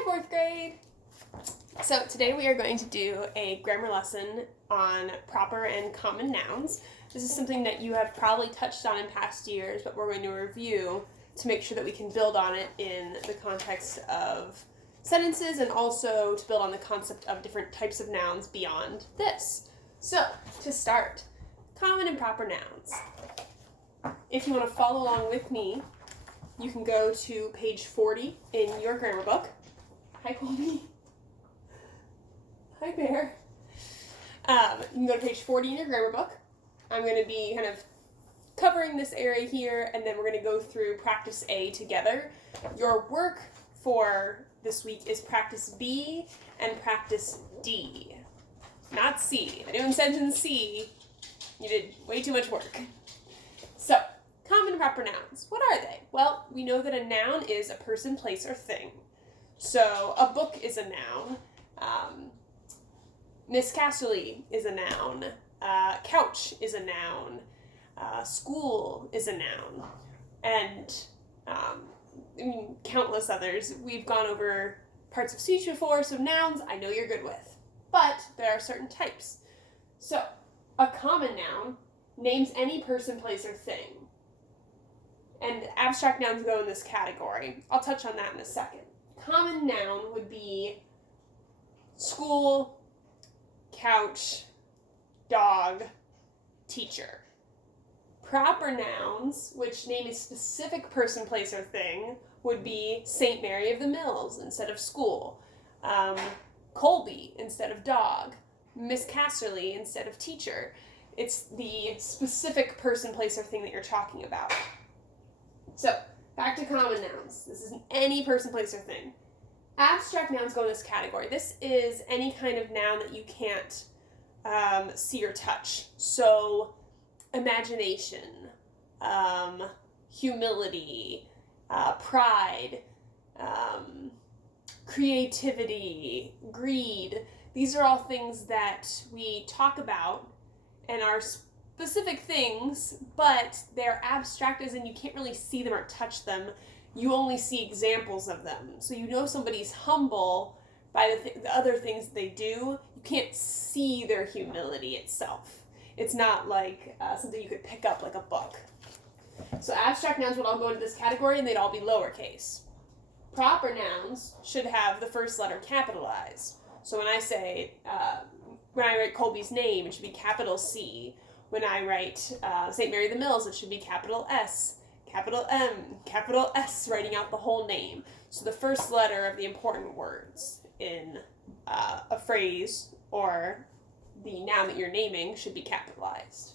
Hi, fourth grade! So today we are going to do a grammar lesson on proper and common nouns. This is something that you have probably touched on in past years, but we're going to review to make sure that we can build on it in the context of sentences and also to build on the concept of different types of nouns beyond this. So, to start, common and proper nouns. If you want to follow along with me, you can go to page 40 in your grammar book. Hi, Colby. Hi, Bear. You can go to page 40 in your grammar book. I'm going to be kind of covering this area here, and then we're going to go through practice A together. Your work for this week is practice B and practice D, not C. If anyone sent in C, you did way too much work. So, common and proper nouns. What are they? Well, we know that a noun is a person, place, or thing. So, a book is a noun. Miss Casterly is a noun. Couch is a noun. School is a noun. And countless others. We've gone over parts of speech before, so nouns I know you're good with. But there are certain types. So, a common noun names any person, place, or thing. And abstract nouns go in this category. I'll touch on that in a second. Common noun would be school, couch, dog, teacher. Proper nouns, which name a specific person, place, or thing, would be St. Mary of the Mills instead of school, Colby instead of dog, Miss Casterly instead of teacher. It's the specific person, place, or thing that you're talking about. So, back to common nouns. This is any person, place, or thing. Abstract nouns go in this category. This is any kind of noun that you can't see or touch. So, imagination, humility, pride, creativity, greed. These are all things that we talk about and are specific things, but they're abstract as in you can't really see them or touch them. You only see examples of them. So you know somebody's humble by the other things they do. You can't see their humility itself. It's not like something you could pick up like a book. So abstract nouns would all go into this category and they'd all be lowercase. Proper nouns should have the first letter capitalized. So when I say, when I write Colby's name, it should be capital C. When I write St. Mary of the Mills, it should be capital S, capital M, capital S, writing out the whole name. So the first letter of the important words in a phrase or the noun that you're naming should be capitalized.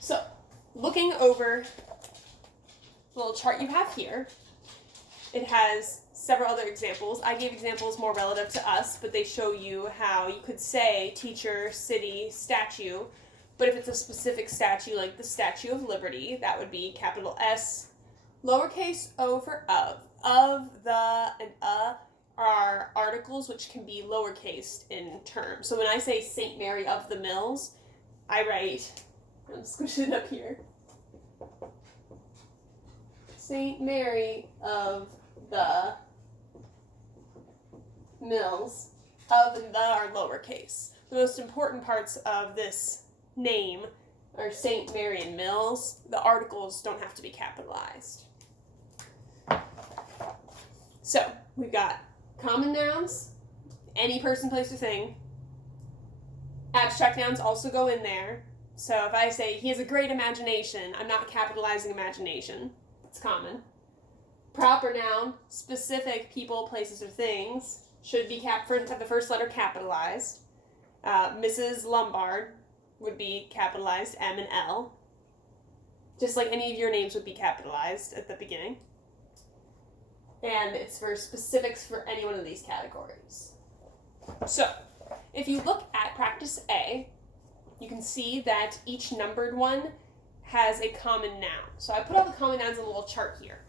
So, looking over the little chart you have here, it has several other examples. I gave examples more relative to us, but they show you how you could say teacher, city, statue. But if it's a specific statue, like the Statue of Liberty, that would be capital S, lowercase o for of. Of, the, and are articles which can be lowercased in terms. So when I say St. Mary of the Mills, I write, I'm squishing it up here, St. Mary of the Mills. Of and the are lowercase. The most important parts of this name are St. Mary and Mills. The articles don't have to be capitalized. So, we've got common nouns, any person, place, or thing. Abstract nouns also go in there. So if I say, he has a great imagination, I'm not capitalizing imagination. It's common. Proper noun, specific people, places, or things, should be have the first letter capitalized. Mrs. Lombard would be capitalized, M and L. Just like any of your names would be capitalized at the beginning. And it's for specifics for any one of these categories. So, if you look at practice A, you can see that each numbered one has a common noun. So I put all the common nouns in a little chart here.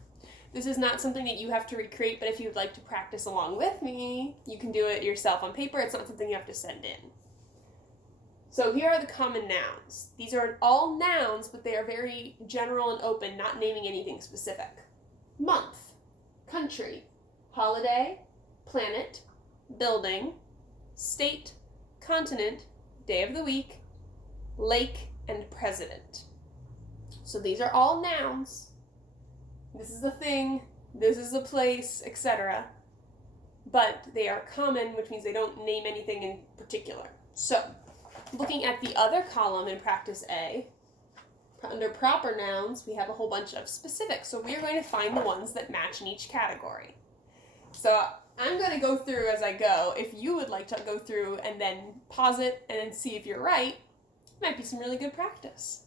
This is not something that you have to recreate, but if you'd like to practice along with me, you can do it yourself on paper. It's not something you have to send in. So here are the common nouns. These are all nouns, but they are very general and open, not naming anything specific. Month, country, holiday, planet, building, state, continent, day of the week, lake, and president. So these are all nouns. This is a thing, this is a place, etc. But they are common, which means they don't name anything in particular. So, looking at the other column in practice A, under proper nouns, we have a whole bunch of specifics. So we are going to find the ones that match in each category. So I'm going to go through as I go. If you would like to go through and then pause it and then see if you're right, it might be some really good practice.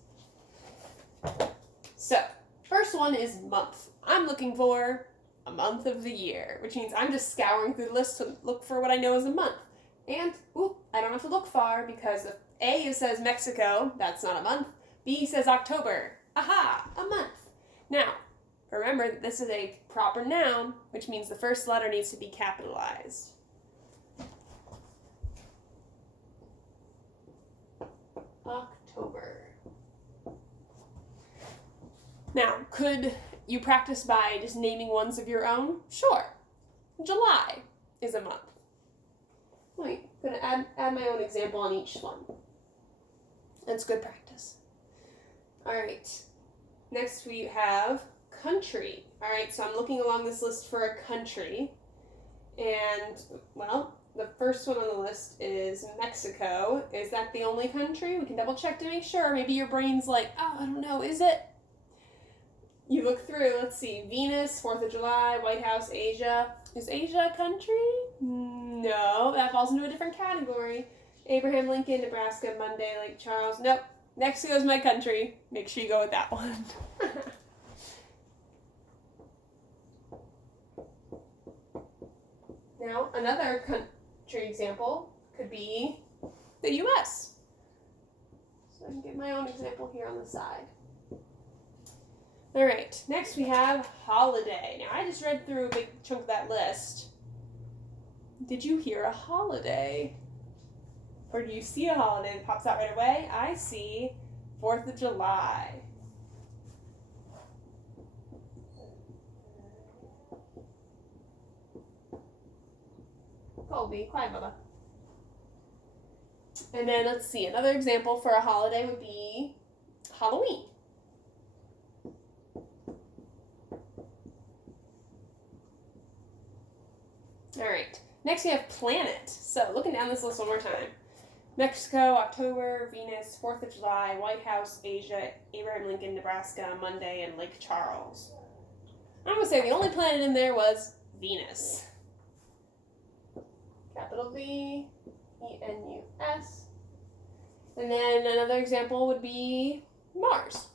So, first one is month. I'm looking for a month of the year, which means I'm just scouring through the list to look for what I know is a month. And, I don't have to look far because if A says Mexico, that's not a month. B says October. Aha, a month. Now, remember that this is a proper noun, which means the first letter needs to be capitalized. October. Now, could you practice by just naming ones of your own? Sure. July is a month. I'm going to add my own example on each one. That's good practice. All right. Next we have country. All right, so I'm looking along this list for a country. And, well, the first one on the list is Mexico. Is that the only country? We can double check to make sure. Maybe your brain's like, I don't know, is it? You look through, let's see, Venus, 4th of July, White House, Asia. Is Asia a country? No, that falls into a different category. Abraham Lincoln, Nebraska, Monday, Lake Charles. Nope, Mexico's my country. Make sure you go with that one. Now, another country example could be the U.S. So I can get my own example here on the side. All right, next we have holiday. Now, I just read through a big chunk of that list. Did you hear a holiday? Or do you see a holiday that pops out right away? I see 4th of July. Colby, quiet, Bubba. And then let's see, another example for a holiday would be Halloween. All right, next we have planet. So looking down this list one more time. Mexico, October, Venus, 4th of July, White House, Asia, Abraham Lincoln, Nebraska, Monday, and Lake Charles. I'm going to say the only planet in there was Venus. Capital V, E-N-U-S. And then another example would be Mars.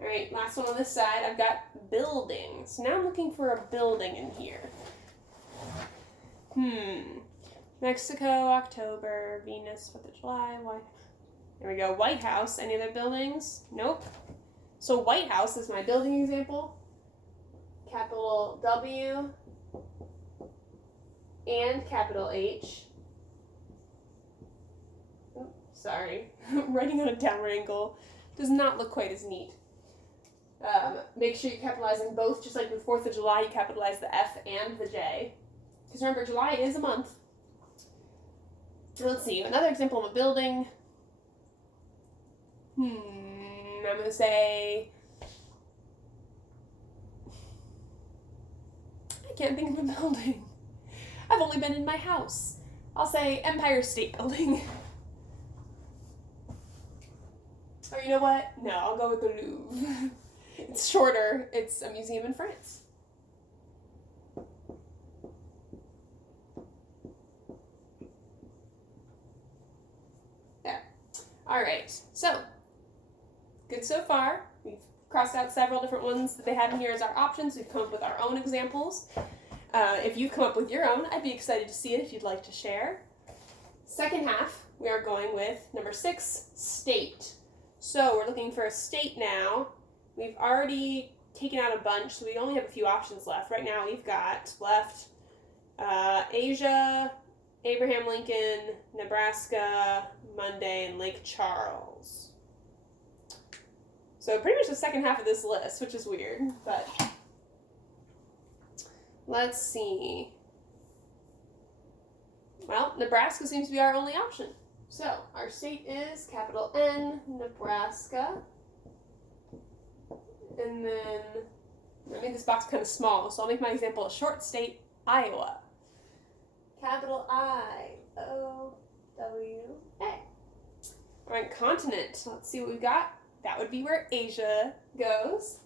All right, last one on this side, I've got buildings. Now I'm looking for a building in here. Mexico, October, Venus, 4th of July, there we go, White House. Any other buildings? Nope. So White House is my building example. Capital W and capital H. Sorry, writing on a downward angle does not look quite as neat. Make sure you're capitalizing both, just like with 4th of July, you capitalize the F and the J. Because remember, July is a month. Let's see, another example of a building. I'm going to say, I can't think of a building. I've only been in my house. I'll say Empire State Building. Or you know what? No, I'll go with the Louvre. It's shorter. It's a museum in France. There. All right. So, good so far. We've crossed out several different ones that they had in here as our options. We've come up with our own examples. If you come up with your own, I'd be excited to see it if you'd like to share. Second half, we are going with number 6, state. So we're looking for a state now. We've already taken out a bunch, so we only have a few options left. Right now we've got left Asia, Abraham Lincoln, Nebraska, Monday, and Lake Charles. So pretty much the second half of this list, which is weird, but let's see. Well, Nebraska seems to be our only option. So our state is capital N, Nebraska. And then I made this box kind of small, so I'll make my example a short state, Iowa. Capital I-O-W-A. All right, continent. Let's see what we've got. That would be where Asia goes.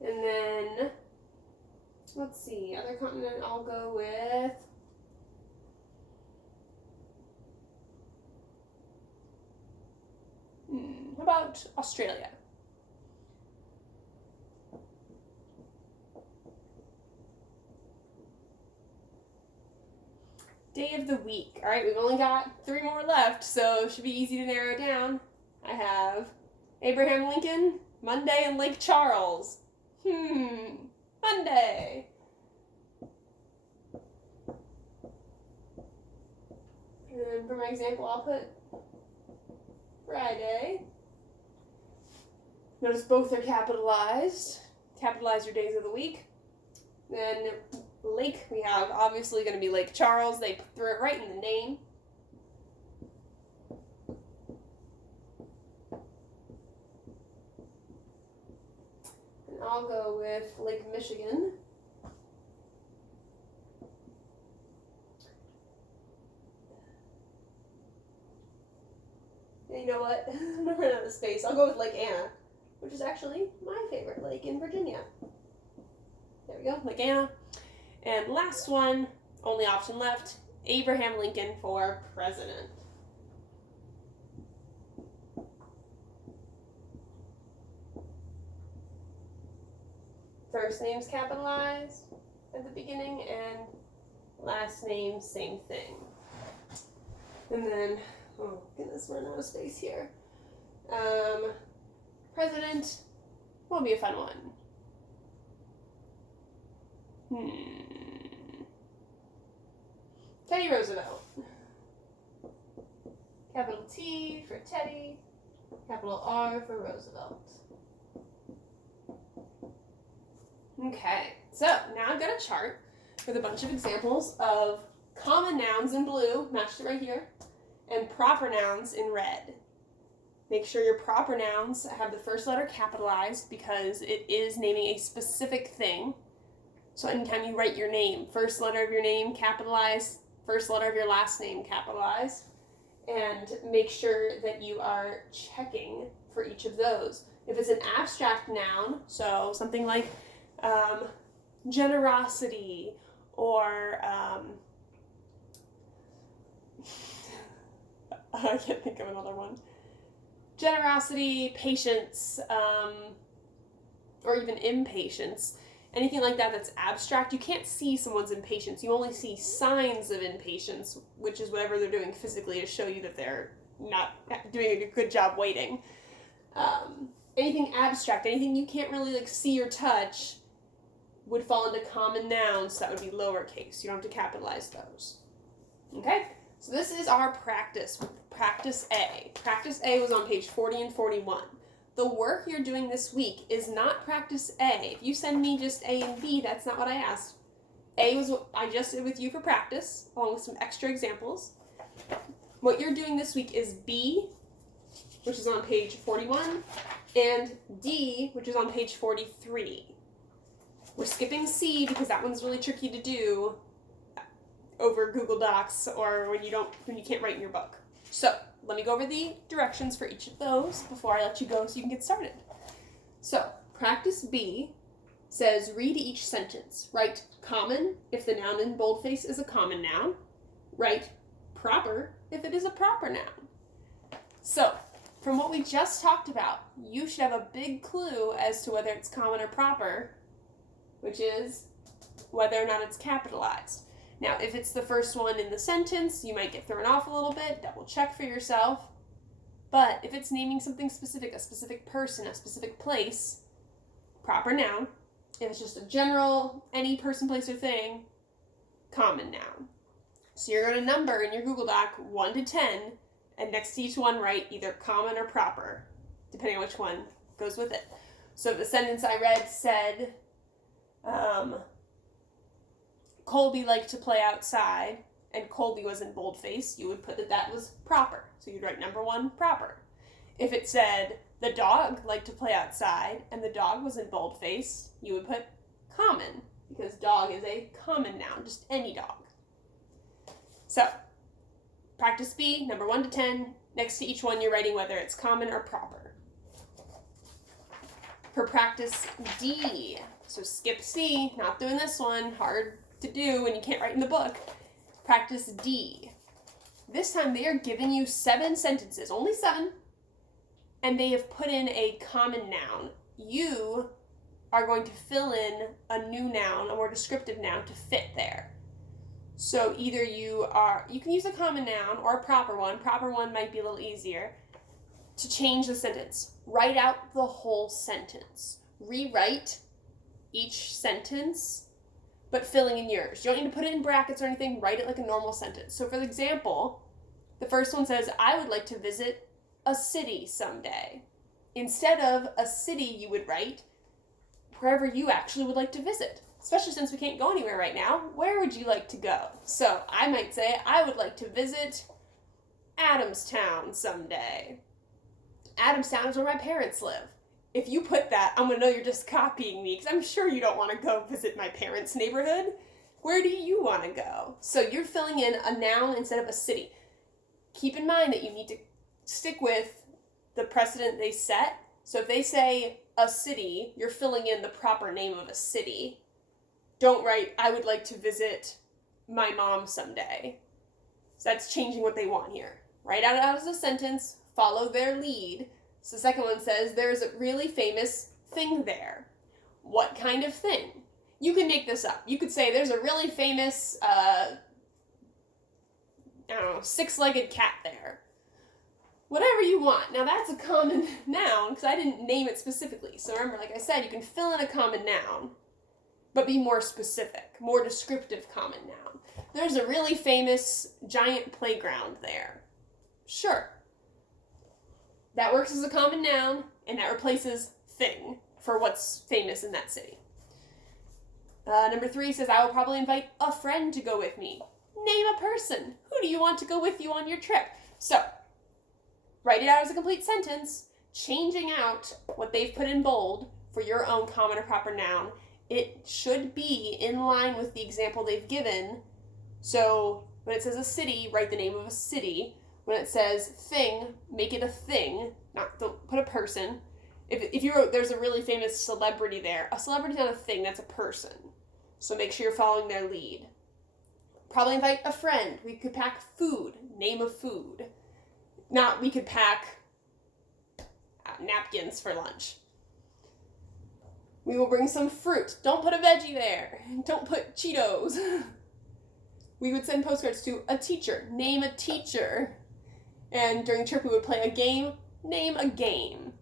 And then, let's see, other continent I'll go with. How about Australia? Day of the week. All right, we've only got 3 more left, so it should be easy to narrow down. I have Abraham Lincoln, Monday, and Lake Charles. Monday. And then for my example, I'll put Friday. Notice both are capitalized. Capitalize your days of the week. Then lake, we have obviously going to be Lake Charles. They threw it right in the name. And I'll go with Lake Michigan. And you know what? I'm going to run out of space. I'll go with Lake Anna, which is actually my favorite lake in Virginia. There we go, Lake Anna. And last one, only option left, Abraham Lincoln for president. First name's capitalized at the beginning, and last name, same thing. And then, oh goodness, we're out of space here. President will be a fun one. Teddy Roosevelt. Capital T for Teddy, capital R for Roosevelt. Okay, so now I've got a chart with a bunch of examples of common nouns in blue, matched it right here, and proper nouns in red. Make sure your proper nouns have the first letter capitalized because it is naming a specific thing. So anytime you write your name, first letter of your name capitalized, first letter of your last name capitalized, and make sure that you are checking for each of those. If it's an abstract noun, so something like generosity or I can't think of another one. Generosity, patience, or even impatience. Anything like that that's abstract, you can't see someone's impatience. You only see signs of impatience, which is whatever they're doing physically to show you that they're not doing a good job waiting. Anything abstract, anything you can't really see or touch would fall into common nouns, so that would be lowercase. You don't have to capitalize those. Okay? So this is our practice, practice A. Practice A was on page 40 and 41. The work you're doing this week is not practice A. If you send me just A and B, that's not what I asked. A was what I just did with you for practice, along with some extra examples. What you're doing this week is B, which is on page 41, and D, which is on page 43. We're skipping C because that one's really tricky to do over Google Docs or when you can't write in your book. So let me go over the directions for each of those before I let you go so you can get started. So practice B says read each sentence. Write common if the noun in boldface is a common noun. Write proper if it is a proper noun. So from what we just talked about, you should have a big clue as to whether it's common or proper, which is whether or not it's capitalized. Now, if it's the first one in the sentence, you might get thrown off a little bit. Double check for yourself. But if it's naming something specific, a specific person, a specific place, proper noun. If it's just a general, any person, place, or thing, common noun. So you're going to number in your Google Doc 1 to 10, And next to each one, write either common or proper, depending on which one goes with it. So the sentence I read said, Colby liked to play outside, and Colby was in boldface, you would put that was proper. So you'd write number 1, proper. If it said, the dog liked to play outside, and the dog was in boldface, you would put common, because dog is a common noun, just any dog. So, practice B, number 1 to 10. Next to each one, you're writing whether it's common or proper. For practice D, so skip C, not doing this one, hard to do when you can't write in the book. Practice D. This time they are giving you 7 sentences, only 7, and they have put in a common noun. You are going to fill in a new noun, a more descriptive noun to fit there. So either you can use a common noun or a proper one. Proper one might be a little easier to change the sentence. Write out the whole sentence. Rewrite each sentence, but filling in yours. You don't need to put it in brackets or anything. Write it like a normal sentence. So for example, the first one says, I would like to visit a city someday. Instead of a city, you would write wherever you actually would like to visit. Especially since we can't go anywhere right now, where would you like to go? So I might say, I would like to visit Adamstown someday. Adamstown is where my parents live. If you put that, I'm going to know you're just copying me, because I'm sure you don't want to go visit my parents' neighborhood. Where do you want to go? So you're filling in a noun instead of a city. Keep in mind that you need to stick with the precedent they set. So if they say a city, you're filling in the proper name of a city. Don't write, I would like to visit my mom someday. So that's changing what they want here. Write out as a sentence, follow their lead. So the second one says, there is a really famous thing there. What kind of thing? You can make this up. You could say, there's a really famous, six-legged cat there. Whatever you want. Now that's a common noun, because I didn't name it specifically. So remember, like I said, you can fill in a common noun, but be more specific, more descriptive common noun. There's a really famous giant playground there. Sure. That works as a common noun, and that replaces thing for what's famous in that city. Number 3 says, I will probably invite a friend to go with me. Name a person. Who do you want to go with you on your trip? So, write it out as a complete sentence, changing out what they've put in bold for your own common or proper noun. It should be in line with the example they've given. So when it says a city, write the name of a city. When it says thing, make it a thing, don't put a person. If you wrote, there's a really famous celebrity there, a celebrity's not a thing, that's a person. So make sure you're following their lead. Probably invite a friend. We could pack food, name of food. Not we could pack napkins for lunch. We will bring some fruit. Don't put a veggie there. Don't put Cheetos. We would send postcards to a teacher. Name a teacher. And during trip we would play a game. Name a game.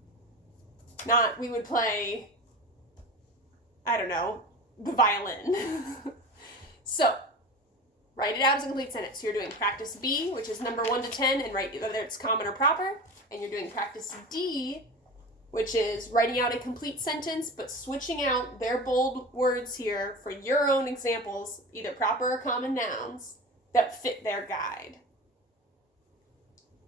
Not we would play, the violin. So, write it out as a complete sentence. So you're doing practice B, which is number 1 to 10, and write whether it's common or proper. And you're doing practice D, which is writing out a complete sentence, but switching out their bold words here for your own examples, either proper or common nouns, that fit their guide.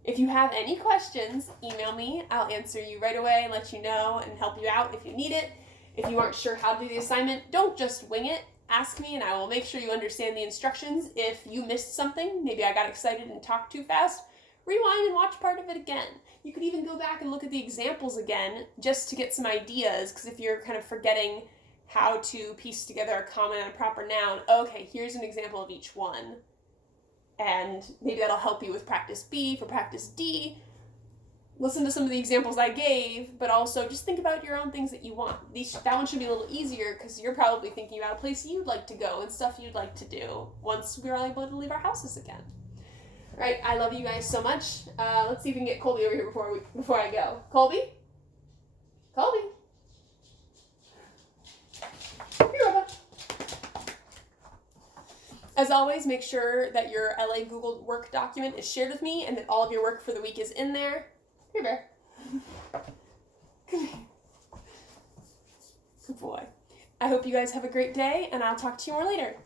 If you have any questions, email me. I'll answer you right away and let you know and help you out if you need it. If you aren't sure how to do the assignment, don't just wing it. Ask me and I will make sure you understand the instructions. If you missed something, maybe I got excited and talked too fast, rewind and watch part of it again. You could even go back and look at the examples again just to get some ideas, because if you're kind of forgetting how to piece together a common and a proper noun, okay, here's an example of each one. And maybe that'll help you with practice B. For practice D, listen to some of the examples I gave, but also just think about your own things that you want. That one should be a little easier because you're probably thinking about a place you'd like to go and stuff you'd like to do once we're all able to leave our houses again. All right, I love you guys so much. Let's see if we can get Colby over here before I go. Colby? Colby? Here, Bubba. As always, make sure that your LA Google work document is shared with me and that all of your work for the week is in there. Here, Bear. Come here. Good boy. I hope you guys have a great day, and I'll talk to you more later.